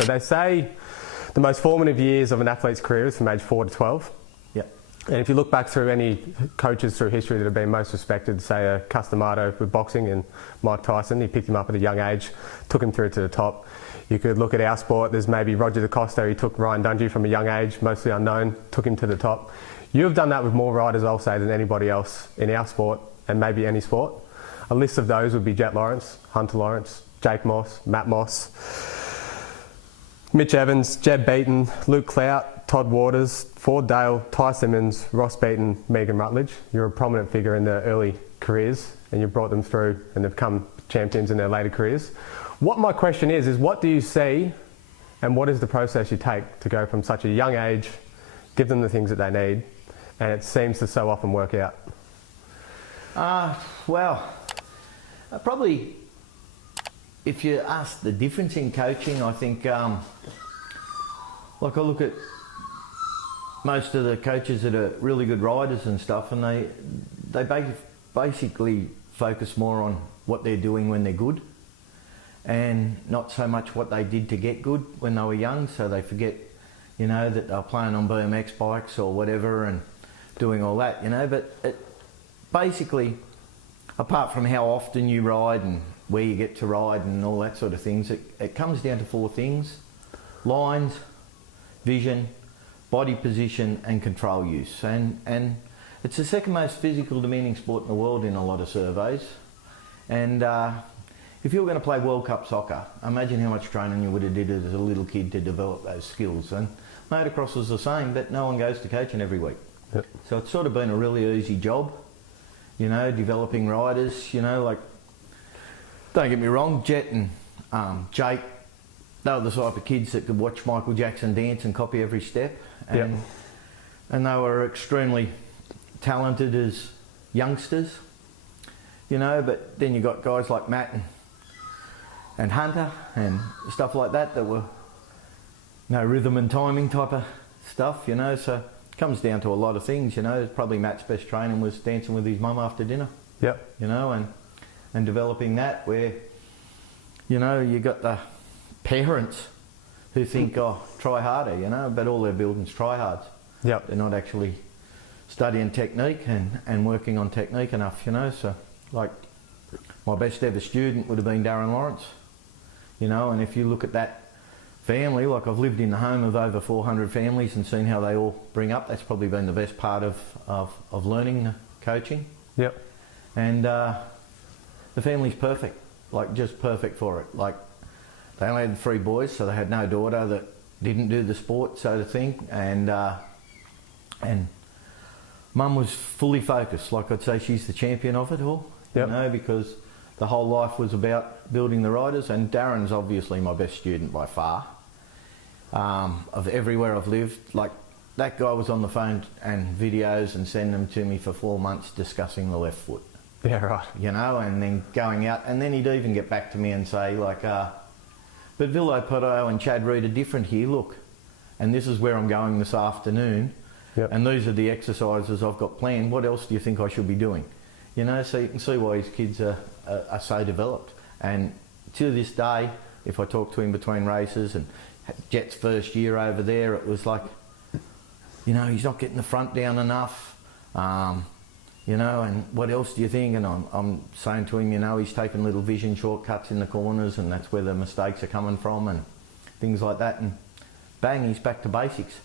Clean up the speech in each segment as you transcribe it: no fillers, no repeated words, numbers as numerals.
So they say the most formative years of an athlete's career is from age 4 to 12. Yep. And if you look back through any coaches through history that have been most respected, say a Customato with boxing and Mike Tyson, he picked him up at a young age, took him through to the top. You could look at our sport, there's maybe Roger DeCosta, he took Ryan Dungey from a young age, mostly unknown, took him to the top. You have done that with more riders, I'll say, than anybody else in our sport and maybe any sport. A list of those would be Jett Lawrence, Hunter Lawrence, Jake Moss, Matt Moss, Mitch Evans, Jeb Beaton, Luke Clout, Todd Waters, Ford Dale, Ty Simmons, Ross Beaton, Megan Rutledge. You're a prominent figure in their early careers and you've brought them through and they've become champions in their later careers. What my question is what do you see and what is the process you take to go from such a young age, give them the things that they need, and it seems to so often work out? Probably, if you ask the difference in coaching, I think, like I look at most of the coaches that are really good riders and stuff, and they basically focus more on what they're doing when they're good, and not so much what they did to get good when they were young. So they forget, you know, that they're playing on BMX bikes or whatever and doing all that, you know. But basically, apart from how often you ride and where you get to ride and all that sort of things, it comes down to 4 things: lines, vision, body position and control use. And it's the second most physical demanding sport in the world in a lot of surveys. And if you were going to play World Cup soccer, imagine how much training you would have did as a little kid to develop those skills. And motocross is the same, but no one goes to coaching every week. Yep. So it's sort of been a really easy job, you know, developing riders, you know, like, don't get me wrong, Jett and Jake, they were the type of kids that could watch Michael Jackson dance and copy every step. And, Yep. and they were extremely talented as youngsters, you know, but then you got guys like Matt and Hunter and stuff like that were no rhythm and timing type of stuff, you know. So it comes down to a lot of things, you know. Probably Matt's best training was dancing with his mum after dinner. Yep. You know, and developing that where, you know, you got the parents who think, oh, try harder, you know, but all they're building's try-hards. Yep. They're not actually studying technique and working on technique enough, you know. So, like, my best ever student would have been Darren Lawrence, you know. And if you look at that family, like, I've lived in the home of over 400 families and seen how they all bring up. That's probably been the best part of learning coaching. Yep. And the family's perfect, like, just perfect for it. Like, they only had 3 boys, so they had no daughter that didn't do the sport, so to think. And Mum was fully focused. Like, I'd say she's the champion of it all, Yep. you know, because the whole life was about building the riders. And Darren's obviously my best student by far. Of everywhere I've lived, like, that guy was on the phone and videos and sending them to me for 4 months discussing the left foot. Yeah, right. You know, and then going out, and then he'd even get back to me and say, like, but Villo Poto and Chad Reed are different here, look, and this is where I'm going this afternoon, Yep. and these are the exercises I've got planned. What else do you think I should be doing? You know, so you can see why his kids are so developed. And to this day, if I talk to him between races and Jett's first year over there, it was like, you know, he's not getting the front down enough. You know, and what else do you think? And I'm saying to him, you know, he's taking little vision shortcuts in the corners and that's where the mistakes are coming from and things like that. And bang, he's back to basics.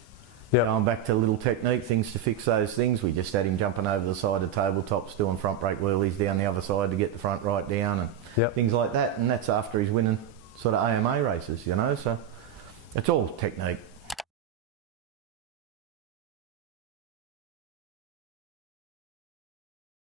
Yep. Going back to little technique things to fix those things. We just had him jumping over the side of tabletops, doing front brake wheelies down the other side to get the front right down and Yep. things like that. And that's after he's winning sort of AMA races, you know. So it's all technique.